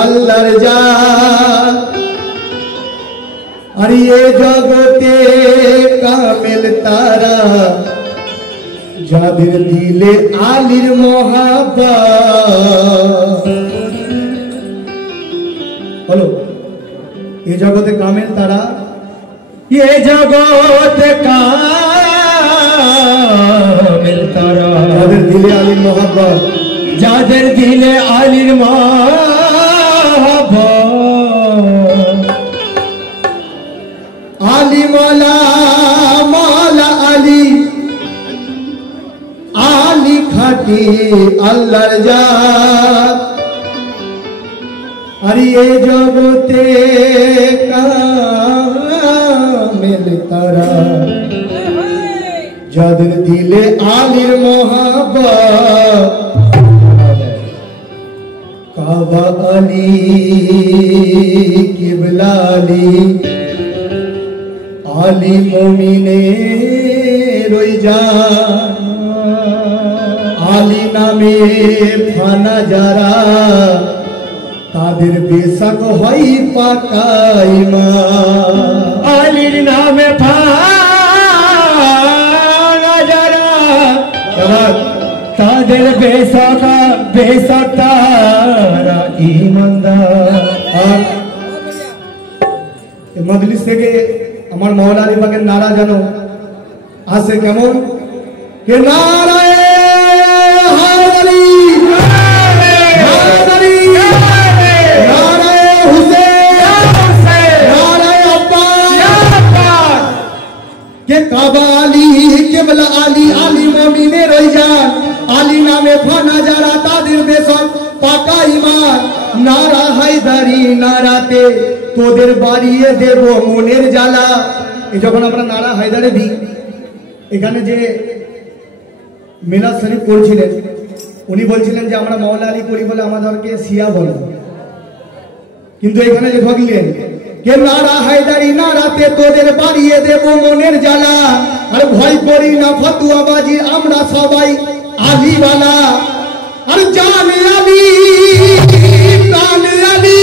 আল্লাহর জাত আর এ জগতে কামেল তারা যাদের দিলে আলীর মহাব্বত বলো এ জগতে কামেল তারা এ জগতে কামেল তারা যাদের দিলে আলীর মহাব্বত যাদের দিলে আলীর মহাব্বত আলী মালা মালা আলী আলী খাটি আল্লাহর জাত আর এ জগতে কামেল তারা যাদের দিলে আলীর মহাব্বত কাবা আলী কিবলা আলী আলী মুমিনের ওই জান আলী নামে ফানা যারা তাদের বেশক হয় পাকা ঈমান আলীর নামে ফানা যারা তাদের বেশক তারা ঈমানদার এই মজলিস থেকে আমার মওলা আলী পাকের নারা জানো আসে কেমন কে নারায়ে হায়দারি হায়দারি নারায়ে হুসেন নারায়ে আব্বাস কে কাবা আলী কিবলা আলী আলী মুমিনের ওই জান আলী নামে ফানা যারা তাদের বেশক পাকা ঈমান নারা হায়দারি নারাতে তোদের বাড়িয়ে দেব মনের জ্বালা এই যখন আমরা নারা হায়দারে দিই এখানে যে মিলাদ শরীফ করছিলেন উনি বলছিলেন যে আমরা মওলা আলী করি বলে আমাদেরকে শিয়া বলে কিন্তু এখানে লেখক লিখলেন কে নারা হায়দারি নারাতে তোদের বাড়িয়ে দেব মনের জ্বালা আর ভয় করি না ফতুয়াবাজি আমরা সবাই আলীওয়ালা আর জানে আলী প্রাণ আলী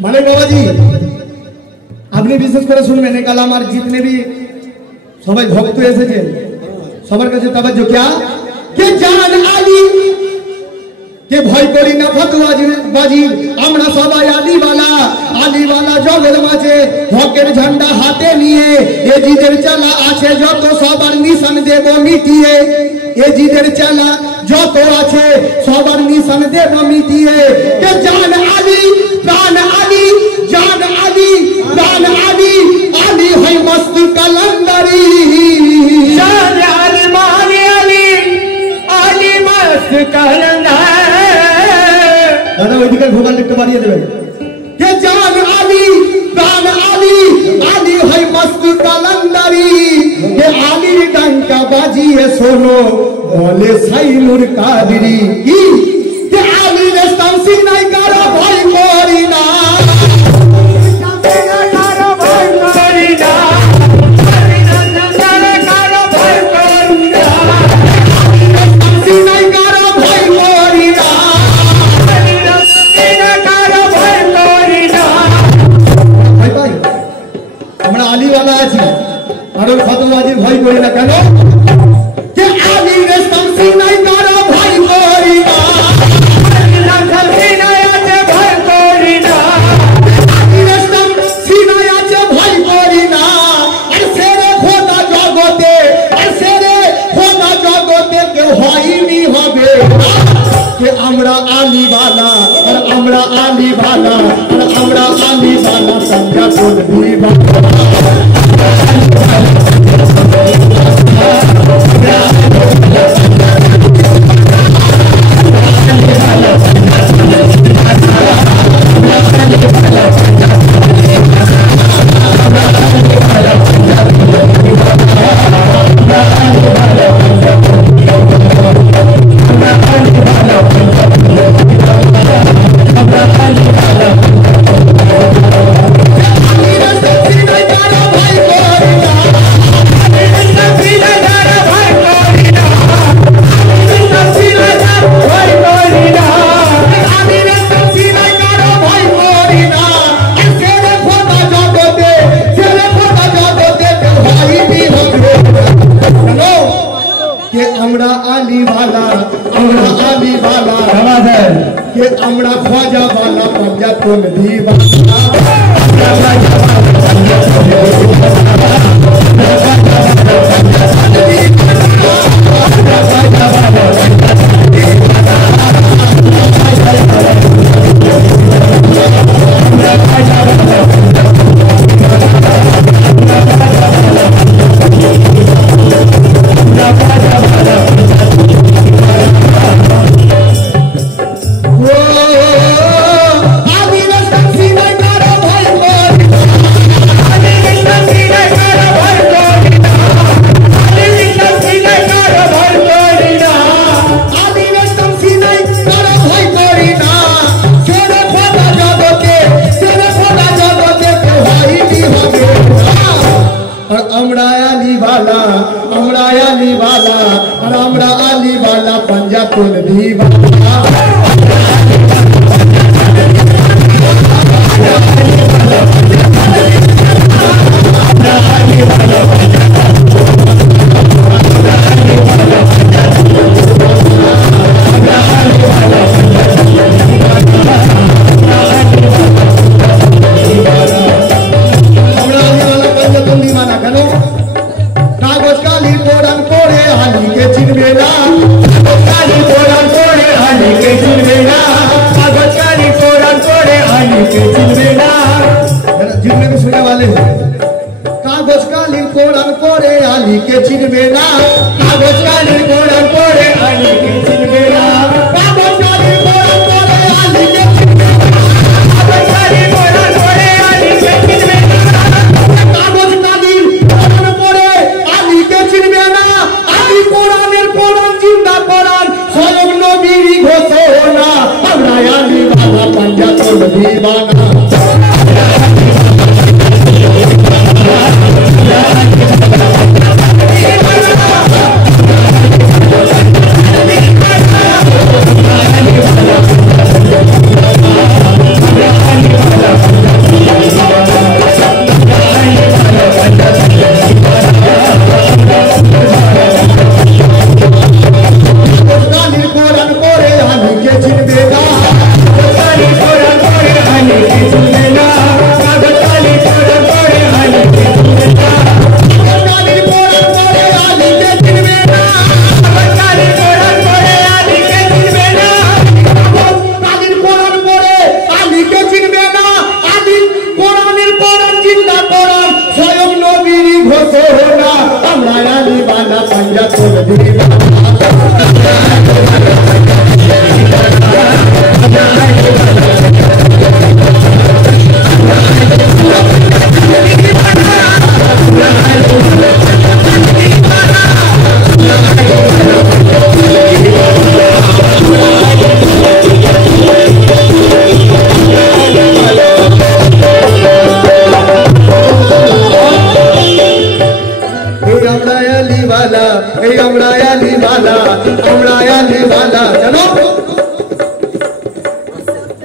মানে বাবাজি আপনি বিশেষ করে শুনবেন এই কালাম আর জিতনে भी সবাই ভক্ত এসেছেন সবার কাছে তাবাজ্জু क्या কে জান আলী কে ভয় করি না ফতোয়াবাজি আমরা সবাই আলীওয়ালা জগের মাঝে হকের ঝান্ডা হাতে নিয়ে এ জিদের চালা আছে যত সবার নিশান দেব মিটিয়ে এ জিদের চালা যত আছে সবার নিশান দেব মিটিয়ে কে জান আলী প্রাণ আলী জান আলী প্রাণ আলী আলী হয় মস্ত কালান্দারি জান আলী মানে আলী আলী মস্ত কালান্দারি দাদা ওইদিকে ভোগাল একটু বাড়িয়ে দেবেন কে জান আলী প্রাণ আলী আলী হয় মস্ত কালান্দারি কে আলীর ডঙ্কা বাজিয়ে শোনো বলে সাইনুর কাদরি কি কে আলীর শামসি নাই কারো ভয় করি না ফতোয়াবাজির ভয় করি না কেন কে আলীর শামসি নাই কারো ভয় করি না শামসি নাই আছে ভয় করি না আলীর শামসি নাই আছে ভয় করি না আর সেরে খোদা জগতে আর সেরে খোদা জগতে কেউ হয়নি হবে কে আমরা আলীওয়ালা আর আমরা আলীওয়ালা আর আমরা আলীওয়ালা সঙ্গে বলবি বাবা के अमरा आली वाला के अमरा ख्वाजा वाला पंजा तुम दीवाना अमरा आली वाला पंजा तुम दीवाना जितने भी सुनने वाले हैं कागज का लिखोड़न कोरे आली के चिन्हवे ना कागज का लिखोड़न कोरे आली के चिन्हवे ना कागज का लिखोड़न कोरे आली के चिन्हवे ना कागज का लिखोड़न कोरे आली के चिन्हवे ना कागज का लिखोड़न कोरे आली के चिन्हवे ना आली কোরআনের কোরআন জিন্দা কোরআন স্বয়ং নবীর ঘোষণা আমরা আলী বাবা পাঞ্জা তোর দিবানা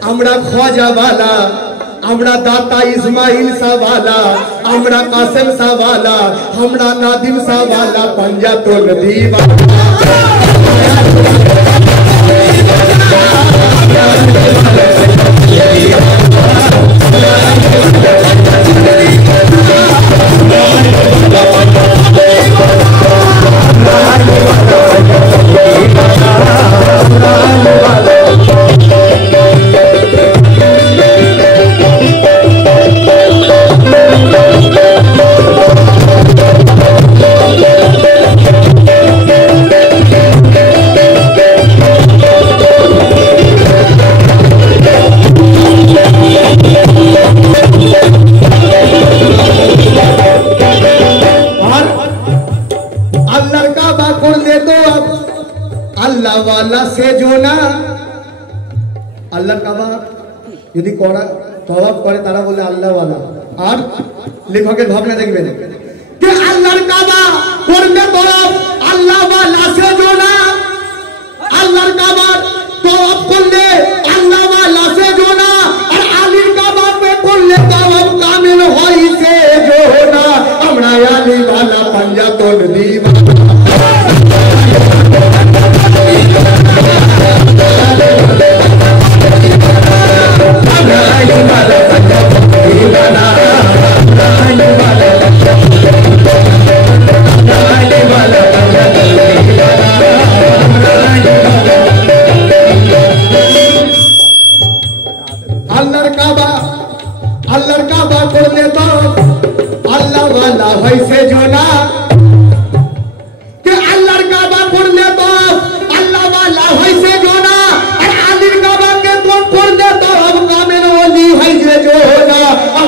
আমরা খ্বাজা वाला আমরা দাতা ইসমাইল सा वाला আমরা কাসেম सा वाला আমরা নাদিম सा वाला पंजा तोल दीवाना अल्लाह वाला से जो ना अल्लाह काबा यदि करा तवाफ करे तारा बोले अल्लाह वाला और लेखकेर भावना देखबेन कि अल्लाहर काबा करबे तवाफ अल्लाह वाला से जो ना अल्लाहर काबा तवाफ करले अल्लाह वाला से जो ना और आलीर काबा पे करले तवाफ कामिल होई से जो ना हमरा आली वाला पंजा तोल दीवाना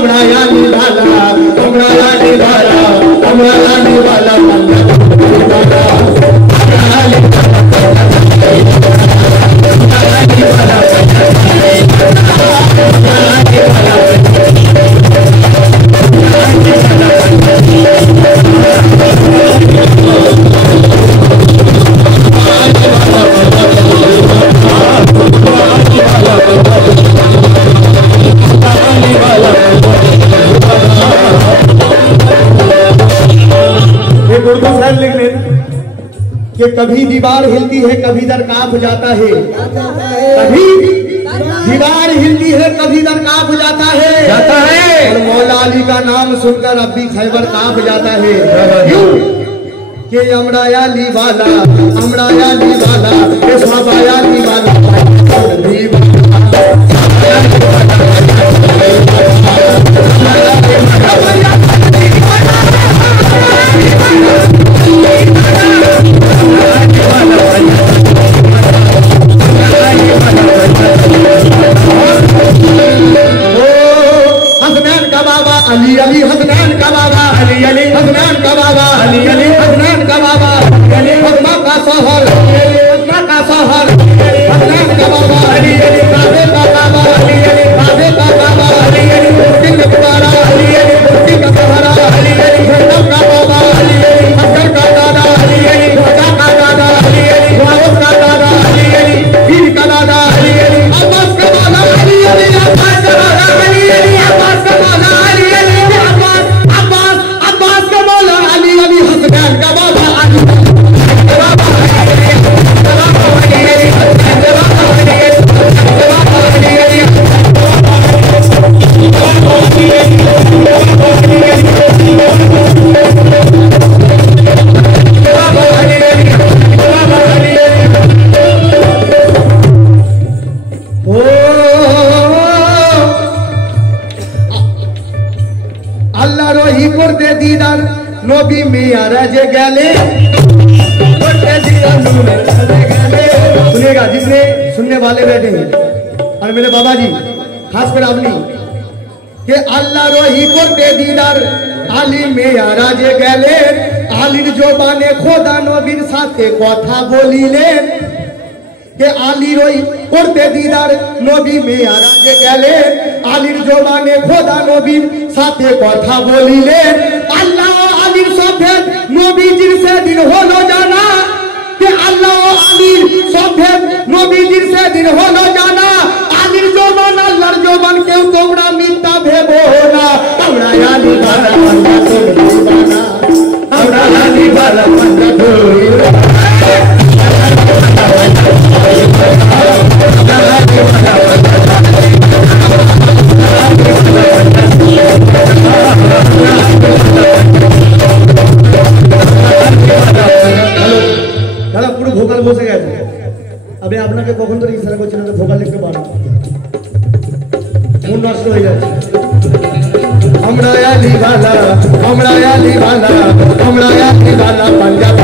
আমরা আলি वाला আমরা আলি वाला আমরা আলি वाला कि कभी दीवार हिलती है कभी दर कांप जाता है कभी दीवार हिलती है कभी दर कांप जाता है और मौला अली का नाम सुनकर अब भी खैबर कांप जाता है क्यों कि हमरा अली वाला के सब अली वाला अली अली हसनैन का बाबा अली अली हसनैन का बाबा अली अली हसनैन का बाबा अली हसमा का शहर हसमा का शहर हसनैन का बाबा अली अली काबे का बाबा अली अली काबे का बाबा अली अली मुस्लिम का बाबा अली अली मुस्लिम का सहारा अली अली जन्नत का बाबा अली अली हसन का दादा अली अली राजा का दादा अली अली वारिस का दादा अली अली पीर का दादा अली अली अब्बास का मौला अली अली अब्बास का मौला अली अली अब्बास का मौला नबी मियाराज गले सुनेगा जितने सुनने वाले बैठे हैं और मेरे बाबा जी खासकर आपने कि अल्लाह रोही करते दीदार आली मियाराज गले आलिर जोबाने खोदा नबीर साथे कथा बोलिलेन के आली रोही करते दीदार नबी मियाराज गले आलिर जोबाने खोदा नबीर साथे कथा बोलिलेन अल्लाह सफेद नबीजीर से दिन हलो जाना कि अल्लाह आलिर सफेद नबीजीर से दिन हलो जाना आलिर जोबान अल्लाहर जोबान केउ तोमरा मिथ्या भेबो ना हमरा आली वाला बंदा तोड़ना हमरा आली वाला बंदा तोड़ना দাদা পুরো ভোকাল বসে গেছে আমি আপনাকে কখন ধরে ইশারা করছি না ভোকাল লিখতে পারো মন নষ্ট হয়ে যাচ্ছে আমরা আলি वाला পাঞ্জাব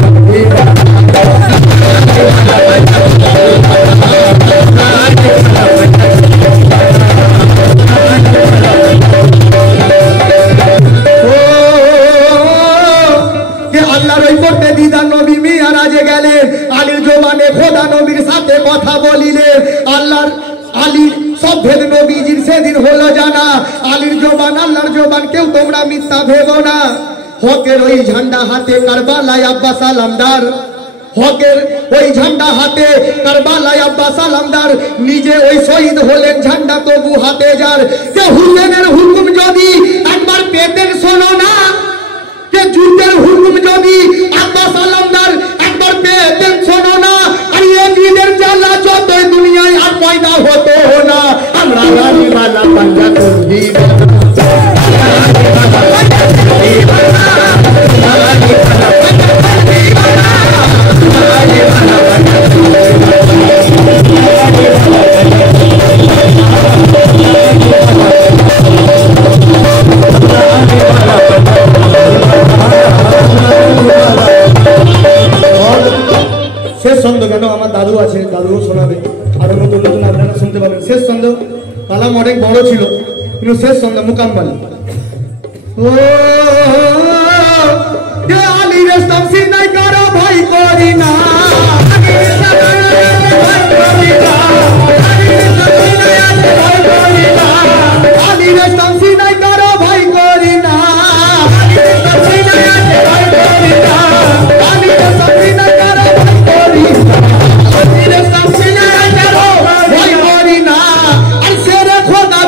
दीदा नबी मियाराजे गेले आलिर जोबाने खोदा नबीर साथे कथा बोलिले अल्लाहर आली सभ्यद नबीजीर सेदिन हलो जाना आलिर जोबान अल्लाहर जोबान केउ तोमरा मिथ्या भेबो ना हकेर ओई झंडा हाथे करबालाय अब्बास आलमदार हकेर ओई झंडा हाथे करबालाय अब्बास आलमदार निजे ओई शहीद हलेन झंडा तबु हाथे जार के हुसैनेर हुकुम जदि एकबार पेतेन शोनो ना के যুদ্ধের হুকুম যদি আব্বাস আলমদার একবার পেতেন শোনো না আর এই জিদের জ্বালা যত দুনিয়ায় আর পয়দা হতো না আমরা আলি वाला বান্দা করবি शेष छंद केन आमार दादू दादू शोनाबे और नतून नतून आपनारा सुनते पाबेन शेष छंद कलाम अनेक बड़ छिलो কিন্তু শেষ সন্ধ্যা মুকাম্মল ও কে আলী রে তামসি নাই করো ভাই করি না আলী রে তামসি নাই করো ভাই করি না আলী রে তামসি নাই করো ভাই করি না আলী রে তামসি নাই করো ভাই করি না আর সেরে খোদা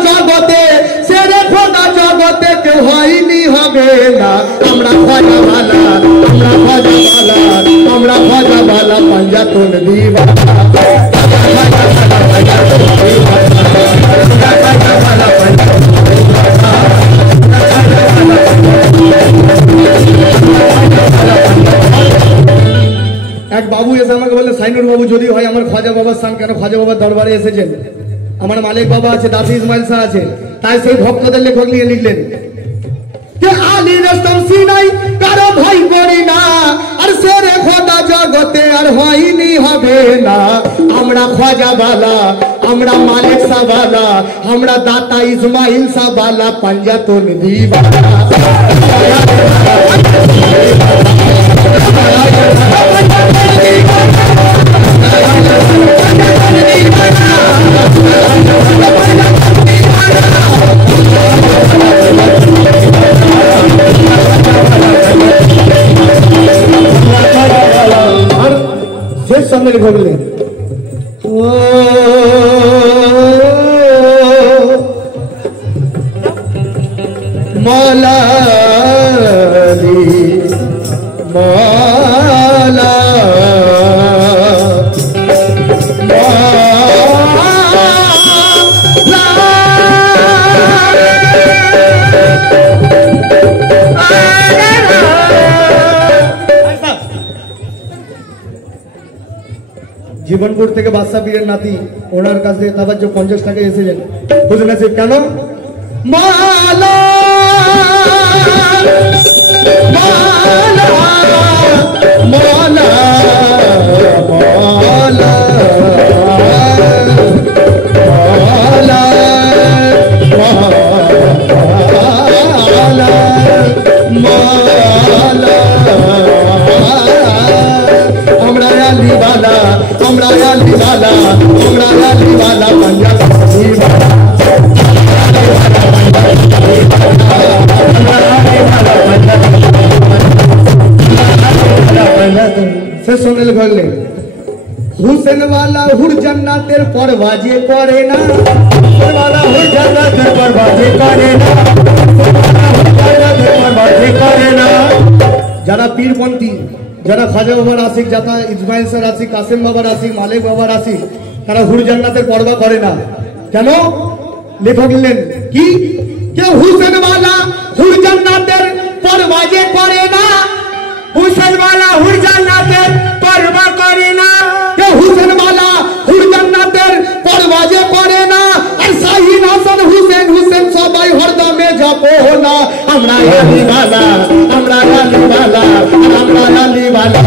জগতে কেউ হয়নি হবে না আমরা খাজা বালা পাঞ্জাতন দিওয়ানা এক বাবু এসে আমাকে বললেন সাইনুর বাবু যদি হয় আমার খাজা বাবার সান কেন খাজা বাবার দরবারে এসেছেন আমার মালিক বাবা আছে দাসী ইসমাইল শাহ আছে তাই সেই ভক্তদের লেখক নিয়ে লিখলেন কে আলী রস্তম সিনাই কারো ভাই করি না আর সেরে খোদা জগতে আর হয়নি হবে না আমরা খাজা বালা আমরা মালিক শাহ বালা আমরা দাতা ইসমাইল শাহ বালা পাঞ্জাতন দিওয়ানা শেষ সামনে লিখে বললেন মৌলা মৌলা জীবনপুর থেকে বাদশাহ পীরের নাতি ওনার কাছে তাবাজ্জু 50 টাকা এসেছেন হুজুর কাছে কেন মালা মালা মালা মালা हुसैन वाला हुर जन्नतेर परवाजे करे ना हुसैन वाला हुर जन्नतेर परवाजे करे ना परवाजे करे ना যারা পীরপন্থী যারা খাজা বাবার আশিক যারা ইসমাইল স্যার আশিক কাসেম বাবার আশিক মালিক বাবার আশিক তারা হুর জান্নাতের পরোয়া করে না কেন লেখক লিখলেন কি কে হুসেন वाला হুর জান্নাতের परवाजे करे ना हुसैन वाला हुर जन्नतेर परवा करे ना के हुसैन वाला हुर जन्नतेर परवाजे करे ना আর শাহিন হাসান হুসেন হুসেন সবাই হরদমে যাবো না আমরা আলী वाला আমরা আলী वाला আমরা আলী वाला